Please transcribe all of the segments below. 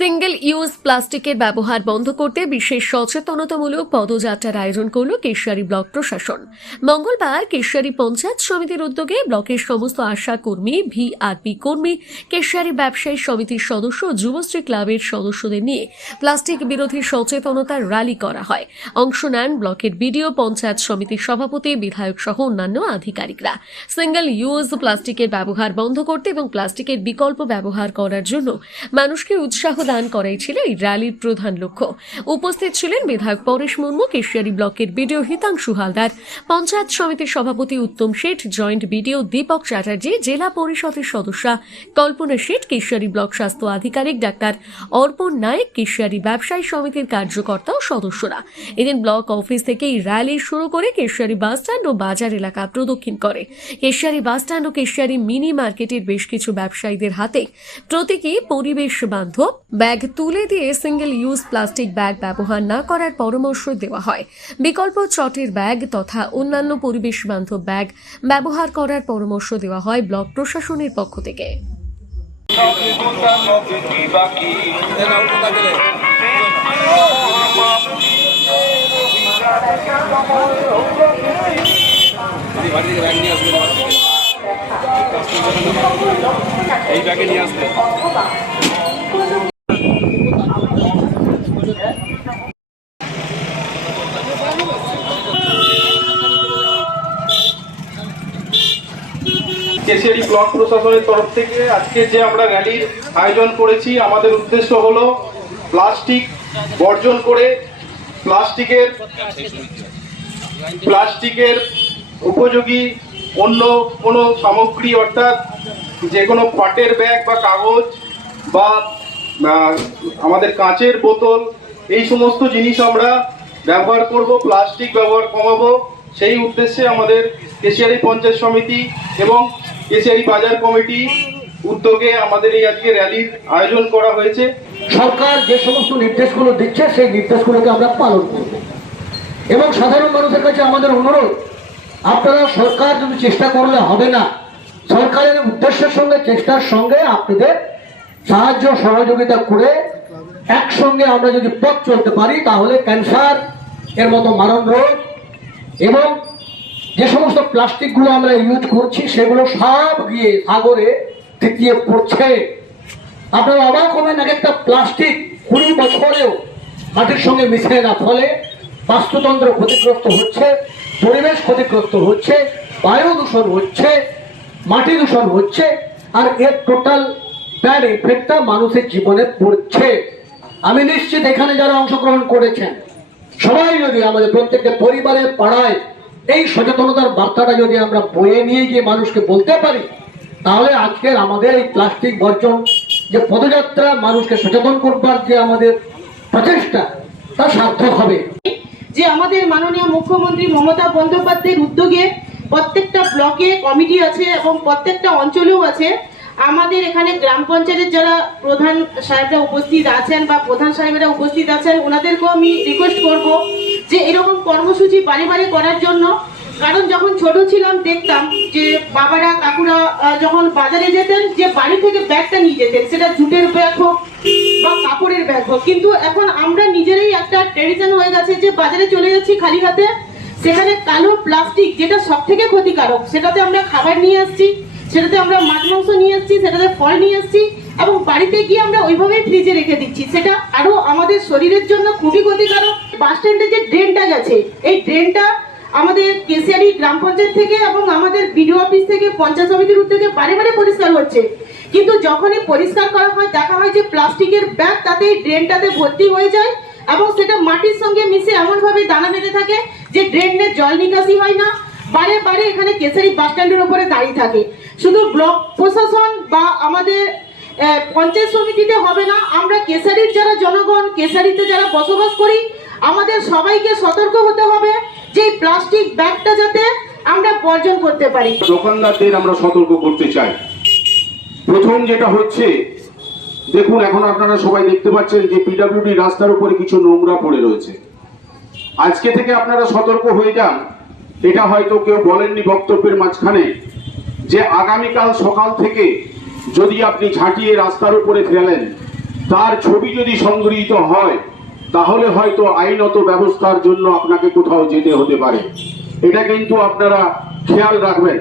Single use প্লাস্টিকের ব্যবহার বন্ধ করতে বিশেষ সচেতনতামূলক পদযাত্রার আয়োজন করল কেশিয়ারি ব্লক প্রশাসন। মঙ্গলবার কেশিয়ারি পঞ্চায়েত সমিতির উদ্যোগে ব্লকের সমস্ত আশা কর্মী, ভিআরপি কর্মী, কেশিয়ারি ব্যবসায়ী সমিতির সদস্য যুবশ্রী ক্লাবের সদস্যদের নিয়ে প্লাস্টিক বিরোধী সচেতনতার র্যালি করা হয়। অংশ নেন ব্লকের বিডিও পঞ্চায়েত সমিতির সভাপতি, বিধায়ক সহ অন্যান্য আধিকারিকরা। সিঙ্গেল ইউজ প্লাস্টিকের ব্যবহার বন্ধ করতে এবং প্লাস্টিকের বিকল্প ব্যবহার করার জন্য মানুষকে উৎসাহ দান করাই ছিল এই র্যালির প্রধান লক্ষ্য। উপস্থিত ছিলেন বিধায়ক পরেশ মুর্মু, কেশিয়ারি ব্লকের বিডিও হিতাংশু হালদার, পঞ্চায়েত সমিতির সভাপতি উত্তম শেঠ, জয়েন্ট বিডিও দীপক চ্যাটার্জি, জেলা পরিষদের সদস্যা কল্পনা শেঠ, কেশিয়ারি ব্লক স্বাস্থ্য আধিকারিক ডাক্তার অর্পণ নায়েক, কেশিয়ারি ব্যবসায়ী সমিতির কার্যকর্তা ও সদস্যরা। এদিন ব্লক অফিস থেকে এই র্যালি শুরু করে কেশিয়ারি বাসস্ট্যান্ড ও বাজার এলাকা প্রদক্ষিণ করে। কেশিয়ারি বাসস্ট্যান্ড ও কেশিয়ারি মিনি মার্কেটের বেশ কিছু ব্যবসায়ীদের হাতে। প্রতীকী পরিবেশ বান্ধব ব্যাগ তুলে দিয়ে সিঙ্গেল ইউজ প্লাস্টিক ব্যাগ ব্যবহার না করার পরামর্শ দেওয়া হয়। বিকল্প চটের ব্যাগ তথা অন্যান্য পরিবেশ বান্ধব ব্যাগ ব্যবহার করার পরামর্শ দেওয়া হয় ব্লক প্রশাসনের পক্ষ থেকে। এই ব্যাগে নিয়ে আসবে কেশিয়ারি ব্লক প্রশাসনের তরফ থেকে আজকে যে আমরা র্যালির আয়োজন করেছি, আমাদের উদ্দেশ্য হলো প্লাস্টিক বর্জন করে প্লাস্টিকের প্লাস্টিকের উপযোগী অন্য কোনো সামগ্রী, অর্থাৎ যে কোনো পাটের ব্যাগ বা কাগজ বা আমাদের কাঁচের বোতল, এই সমস্ত জিনিস আমরা ব্যবহার করব, প্লাস্টিক ব্যবহার কমাবো। সেই উদ্দেশ্যে আমাদের কেশিয়ারি পঞ্চায়েত সমিতি এবং কেশিয়ারি বাজার কমিটি উদ্যোগে আমাদের এই আজকে র্যালির আয়োজন করা হয়েছে। সরকার যে সমস্ত নির্দেশগুলো দিচ্ছে, সেই নির্দেশগুলোকে আমরা পালন করব। এবং সাধারণ মানুষের কাছে আমাদের অনুরোধ, আপনারা সরকার যদি চেষ্টা করলে হবে না, সরকারের উদ্দেশ্যের সঙ্গে, চেষ্টার সঙ্গে আপনাদের সাহায্য সহযোগিতা করে একসঙ্গে আমরা যদি পথ চলতে পারি, তাহলে ক্যান্সার এর মতো মারণ রোগ এবং যে সমস্ত প্লাস্টিকগুলো আমরা ইউজ করছি, সেগুলো সব গিয়ে সাগরে তৃতীয় পড়ছে। আপনারা অবাক হবেন, এক একটা প্লাস্টিক কুড়ি বছরেও মাটির সঙ্গে মিশে না, ফলে বাস্তুতন্ত্র ক্ষতিগ্রস্ত হচ্ছে, পরিবেশ ক্ষতিগ্রস্ত হচ্ছে, বায়ু দূষণ হচ্ছে, মাটি দূষণ হচ্ছে, আর এর টোটাল ব্যাড এফেক্টটা মানুষের জীবনে পড়ছে। আমি নিশ্চিত এখানে যারা অংশগ্রহণ করেছেন, সবাই যদি আমাদের প্রত্যেকটা পরিবারে পাড়ায় এই সচেতনতার বার্তাটা যদি আমরা বয়ে নিয়ে গিয়ে মানুষকে বলতে পারি, তাহলে আজকের আমাদের এই প্লাস্টিক বর্জন, যে পদযাত্রা মানুষকে সচেতন করবার যে আমাদের প্রচেষ্টা, তা সার্থক হবে। যে আমাদের মাননীয় মুখ্যমন্ত্রী মমতা বন্দ্যোপাধ্যায়ের উদ্যোগে প্রত্যেকটা ব্লকে কমিটি আছে এবং প্রত্যেকটা অঞ্চলেও আছে। আমাদের এখানে গ্রাম পঞ্চায়েতের যারা প্রধান সাহেবরা উপস্থিত আছেন বা প্রধান সাহেবরা উপস্থিত আছেন, ওনাদেরকেও আমি রিকোয়েস্ট করব যে এরকম কর্মসূচি বারে বারে করার জন্য, কারণ যখন ছোট ছিলাম, দেখতাম যে বাবারা, কাকুরা যখন বাজারে যেতেন, যে বাড়ি থেকে ব্যাগটা নিয়ে যেতেন, সেটা জুটের ব্যাগ হোক বা কাপড়ের ব্যাগ হোক। কিন্তু এখন আমরা নিজেরাই একটা ট্রেডিশন হয়ে গেছে যে বাজারে চলে যাচ্ছি খালি হাতে, সেখানে কালো প্লাস্টিক, যেটা সব থেকে ক্ষতিকারক, সেটাতে আমরা খাবার নিয়ে আসছি। সেটাতে আমরা মাছ, মাংস নিয়ে আসছি সেটাতে ফল নিয়ে আসছি এবং বাড়িতে গিয়ে আমরা ওইভাবেই ফ্রিজে রেখে দিচ্ছি। সেটা আরও আমাদের শরীরের জন্য খুবই ক্ষতিকারক। বাস স্ট্যান্ডে যে ড্রেনটা গেছে, এই ড্রেনটা আমাদের কেশিয়ারি গ্রাম পঞ্চায়েত থেকে এবং আমাদের বিডিও অফিস থেকে, পঞ্চায়েত সমিতির উদ্যোগে বারে বারে পরিষ্কার হচ্ছে। কিন্তু যখনই পরিষ্কার করা হয়, দেখা হয় যে প্লাস্টিকের ব্যাগ তাতে ড্রেনটাতে ভর্তি হয়ে যায় এবং সেটা মাটির সঙ্গে মিশে এমন ভাবে দানা বেঁধে থাকে যে ড্রেনের জল নিকাশি হয় না। বারে বারে এখানে কেসারি বাস স্ট্যান্ডের উপরে দাঁড়িয়ে থাকে। শুধু ব্লক প্রশাসন বা আমাদের পঞ্চায়েত সমিতিতে হবে না, আমরা কেশারির যারা জনগণ, কেশারিতে যারা বসবাস করি, আমাদের সবাইকে সতর্ক হতে হবে যে প্লাস্টিক ব্যাগটা যাতে আমরা বর্জন করতে পারি। দোকানদারদের আমরা সতর্ক করতে চাই। প্রথম যেটা হচ্ছে, দেখুন, এখন আপনারা সবাই দেখতে পাচ্ছেন যে পিডাব্লিউডি রাস্তার উপরে কিছু নোংরা পড়ে রয়েছে। আজকে থেকে আপনারা সতর্ক হয়ে যান। এটা হয়তো কেউ বলেননি বক্তব্যের মাঝখানে। যে আগামীকাল সকাল থেকে যদি আপনি ঝাঁটিয়ে রাস্তার উপরে ফেলেন, তার ছবি যদি সংগৃহীত হয়, তাহলে হয়তো আইনত ব্যবস্থার জন্য আপনাকে কোথাও যেতে হতে পারে। এটা কিন্তু আপনারা খেয়াল রাখবেন।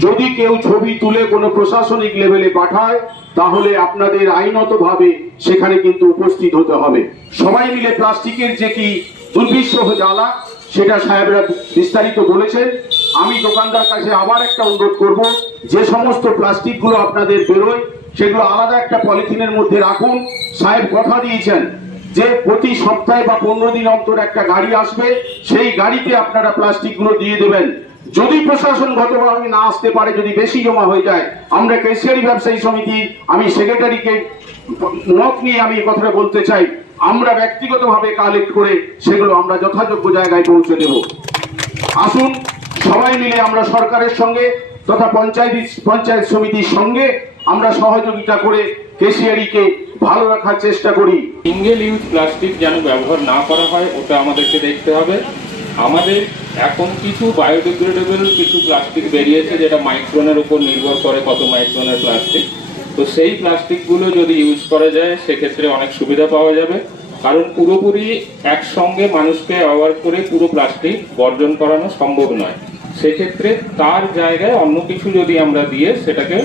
যদি কেউ ছবি তুলে কোনো প্রশাসনিক লেভেলে পাঠায়, তাহলে আপনাদের আইনতভাবে সেখানে কিন্তু উপস্থিত হতে হবে। সবাই মিলে প্লাস্টিকের যে কি দুর্বিষহ জ্বালা, সেটা সাহেবরা বিস্তারিত বলেছেন। আমি দোকানদার কাছে আবার একটা অনুরোধ করব, যে সমস্ত প্লাস্টিকগুলো আপনাদের বেরোয়, সেগুলো আলাদা একটা পলিথিনের মধ্যে রাখুন। সাহেব কথা দিয়েছেন যে প্রতি সপ্তাহে বা পনেরো দিন অন্তর একটা গাড়ি আসবে, সেই গাড়িতে আপনারা প্লাস্টিকগুলো দিয়ে দেবেন। যদি প্রশাসনগতভাবে না আসতে পারে, যদি বেশি জমা হয়ে যায়, আমরা কেশিয়ারি ব্যবসায়ী সমিতি আমি সেক্রেটারিকে মত নিয়ে আমি কথাটা বলতে চাই। আমরা ব্যক্তিগতভাবে কালেক্ট করে সেগুলো আমরা যথাযোগ্য জায়গায় পৌঁছে দেব। আসুন সবাই মিলে আমরা সরকারের সঙ্গে তথা পঞ্চায়েত পঞ্চায়েত সমিতির সঙ্গে আমরা সহযোগিতা করে কেশিয়ারিকে ভালো রাখার চেষ্টা করি। সিঙ্গেল ইউজ প্লাস্টিক যেন ব্যবহার না করা হয়, ওটা আমাদেরকে দেখতে হবে। আমাদের এখন কিছু বায়োডিগ্রেডেবল কিছু প্লাস্টিক বেরিয়েছে যেটা মাইক্রোনের উপর নির্ভর করে কত মাইক্রোনের প্লাস্টিক তো সেই প্লাস্টিকগুলো যদি ইউজ করা যায়, সেক্ষেত্রে অনেক সুবিধা পাওয়া যাবে। কারণ পুরোপুরি একসঙ্গে মানুষকে অ্যাওয়ার্ড করে পুরো প্লাস্টিক বর্জন করানো সম্ভব নয়। সেক্ষেত্রে তার জায়গায় অন্য কিছু যদি আমরা দিয়ে সেটাকে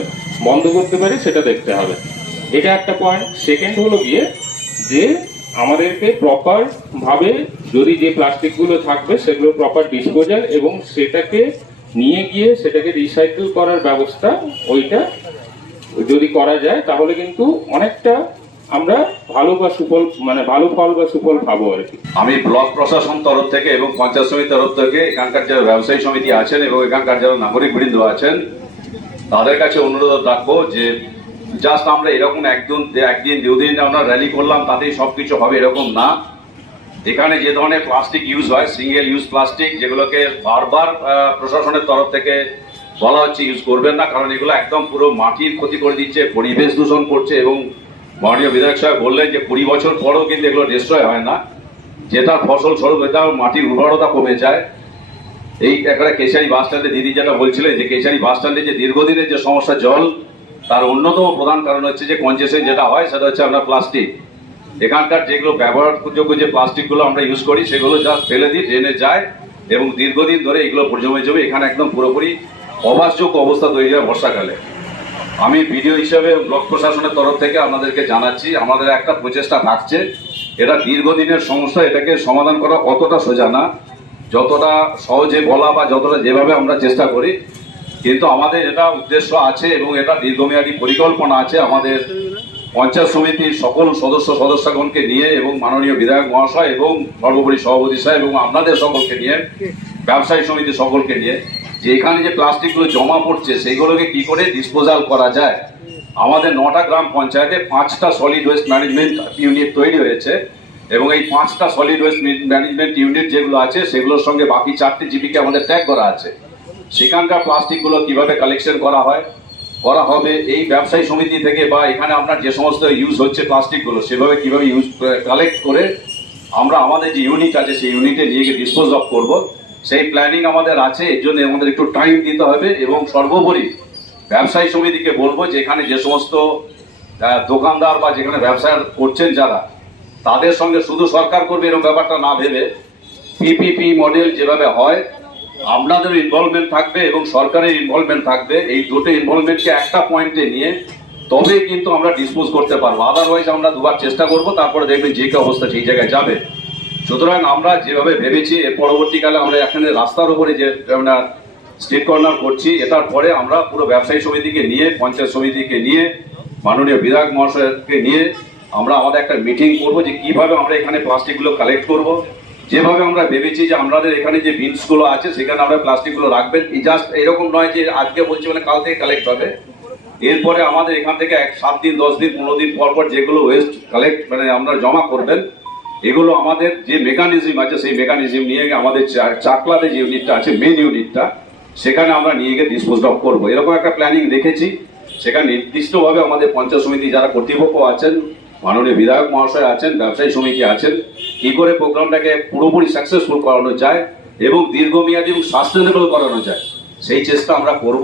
বন্ধ করতে পারি, সেটা দেখতে হবে। এটা একটা পয়েন্ট সেকেন্ড হলো গিয়ে যে আমাদেরকে প্রপার ভাবে যদি যে প্লাস্টিকগুলো থাকবে, সেগুলো প্রপার ডিসপোজাল এবং সেটাকে নিয়ে গিয়ে সেটাকে রিসাইকেল করার ব্যবস্থা ওইটা যদি করা যায়, তাহলে কিন্তু অনেকটা আমরা ভালো বা সুফল মানে ভালো ফল বা সুফল পাবো আর কি। আমি ব্লক প্রশাসন তরফ থেকে এবং পঞ্চায়েত সমিতির তরফ থেকে এখানকার যারা ব্যবসায়ী সমিতি আছেন এবং এখানকার যারা নাগরিক বৃন্দ আছেন, তাদের কাছে অনুরোধ রাখব যে জাস্ট আমরা এরকম একদিন একদিন, দুদিন আমরা র্যালি করলাম, তাতেই সব কিছু হবে এরকম না। এখানে যে ধরনের প্লাস্টিক ইউজ হয় সিঙ্গেল ইউজ প্লাস্টিক যেগুলোকে বারবার প্রশাসনের তরফ থেকে বলা হচ্ছে ইউজ করবেন না, কারণ এগুলো একদম পুরো মাটির ক্ষতি করে দিচ্ছে, পরিবেশ দূষণ করছে এবং মাননীয় বিধায়ক সাহেব বললেন যে কুড়ি বছর পরেও কিন্তু এগুলো ডিস্ট্রয় হয় না। যে তার ফসল স্বরূপ এটাও মাটির উর্বরতা কমে যায়। এই একটা কেশারি বাস স্ট্যান্ডে দিদি যেটা বলছিলেন যে কেশারি বাস স্ট্যান্ডে যে দীর্ঘদিনের যে সমস্যা জল, তার অন্যতম প্রধান কারণ হচ্ছে যে কনজেশন যেটা হয়, সেটা হচ্ছে আমরা প্লাস্টিক এখানকার যেগুলো ব্যবহারযোগ্য যে প্লাস্টিকগুলো আমরা ইউজ করি, সেগুলো জাস্ট ফেলে দিই ড্রেনে যায় এবং দীর্ঘদিন ধরে এগুলো জমে জমে এখানে একদম পুরোপুরি অবাসযোগ্য অবস্থা তৈরি হয় বর্ষাকালে। আমি ভিডিও হিসাবে ব্লক প্রশাসনের তরফ থেকে আপনাদেরকে জানাচ্ছি, আমাদের একটা প্রচেষ্টা থাকছে। এটা দীর্ঘদিনের সমস্যা, এটাকে সমাধান করা অতটা সোজা না। যতটা সহজে বলা বা যতটা যেভাবে আমরা চেষ্টা করি, কিন্তু আমাদের এটা উদ্দেশ্য আছে এবং এটা দীর্ঘমেয়াদী পরিকল্পনা আছে আমাদের পঞ্চায়েত সমিতির সকল সদস্য সদস্যগণকে নিয়ে এবং মাননীয় বিধায়ক মহাশয় এবং সর্বোপরি সভাপতি সাহেব এবং আপনাদের সকলকে নিয়ে, ব্যবসায়ী সমিতি সকলকে নিয়ে। যে এখানে যে প্লাস্টিকগুলো জমা পড়ছে, সেইগুলোকে কি করে ডিসপোজাল করা যায়? আমাদের নটা গ্রাম পঞ্চায়েতে পাঁচটা সলিড ওয়েস্ট ম্যানেজমেন্ট ইউনিট তৈরি হয়েছে এবং এই পাঁচটা সলিড ওয়েস্ট ম্যানেজমেন্ট ইউনিট যেগুলো আছে, সেগুলোর সঙ্গে বাকি চারটে জিপিকে আমাদের ট্যাগ করা আছে। সেখানকার প্লাস্টিকগুলো কীভাবে কালেকশন করা হয়? করা হবে এই ব্যবসায়ী সমিতি থেকে বা এখানে আপনার যে সমস্ত ইউজ হচ্ছে প্লাস্টিকগুলো, সেভাবে কীভাবে ইউজ কালেক্ট করে আমরা আমাদের যে ইউনিট আছে, সেই ইউনিটে নিয়ে গিয়ে ডিসপোজ অফ করব। সেই প্ল্যানিং আমাদের আছে, এর জন্য আমাদের একটু টাইম দিতে হবে এবং সর্বোপরি ব্যবসায়ী সমিতিকে বলব যে এখানে যে সমস্ত দোকানদার বা যেখানে ব্যবসা করছেন যারা, তাদের সঙ্গে শুধু সরকার করবে এরকম ব্যাপারটা না ভেবে পিপিপি মডেল যেভাবে হয় আপনাদের ইনভলভমেন্ট থাকবে এবং সরকারের ইনভলভমেন্ট থাকবে। এই দুটো ইনভলভমেন্টকে একটা পয়েন্টে নিয়ে তবে কিন্তু আমরা ডিসপোজ করতে পারব। আদারওয়াইজ আমরা দুবার চেষ্টা করব, তারপরে দেখবেন যে কি অবস্থা সেই জায়গায় যাবে। সুতরাং আমরা যেভাবে ভেবেছি, এর পরবর্তীকালে আমরা এখানে রাস্তার উপরে যে, আমরা স্ট্রিট কর্নার করছি, এটার পরে আমরা পুরো ব্যবসায়ী সমিতিকে নিয়ে, পঞ্চায়েত সমিতিকে নিয়ে, মাননীয় বিধায়ক মহাশয়কে নিয়ে আমরা আমাদের একটা মিটিং করব যে কীভাবে আমরা এখানে প্লাস্টিকগুলো কালেক্ট করব। যেভাবে আমরা ভেবেছি যে আমাদের এখানে যে বিনসগুলো আছে, সেখানে আমরা প্লাস্টিকগুলো রাখবেন। জাস্ট এরকম নয় যে আজকে বলছি মানে কাল থেকে কালেক্ট হবে। এরপরে আমাদের এখান থেকে এক সাত দিন, দশ দিন, পনেরো দিন পর পর যেগুলো ওয়েস্ট কালেক্ট মানে আমরা জমা করবেন এগুলো আমাদের যে মেকানিজম আছে, সেই মেকানিজম নিয়ে আমাদের চাকলাতে যে ইউনিটটা আছে মেন ইউনিটটা সেখানে আমরা নিয়ে গিয়ে ডিসপোজ অফ করব। এরকম একটা প্ল্যানিং দেখেছি। সেখানে নির্দিষ্টভাবে আমাদের পঞ্চায়েত সমিতি যারা কর্তৃপক্ষ আছেন, মাননীয় বিধায়ক মহাশয় আছেন, ব্যবসায়ী সমিতি আছেন, কি করে প্রোগ্রামটাকে পুরোপুরি সাকসেসফুল করানো যায় এবং দীর্ঘমেয়াদী এবং সাস্টেনেবল করানো যায়, সেই চেষ্টা আমরা করব।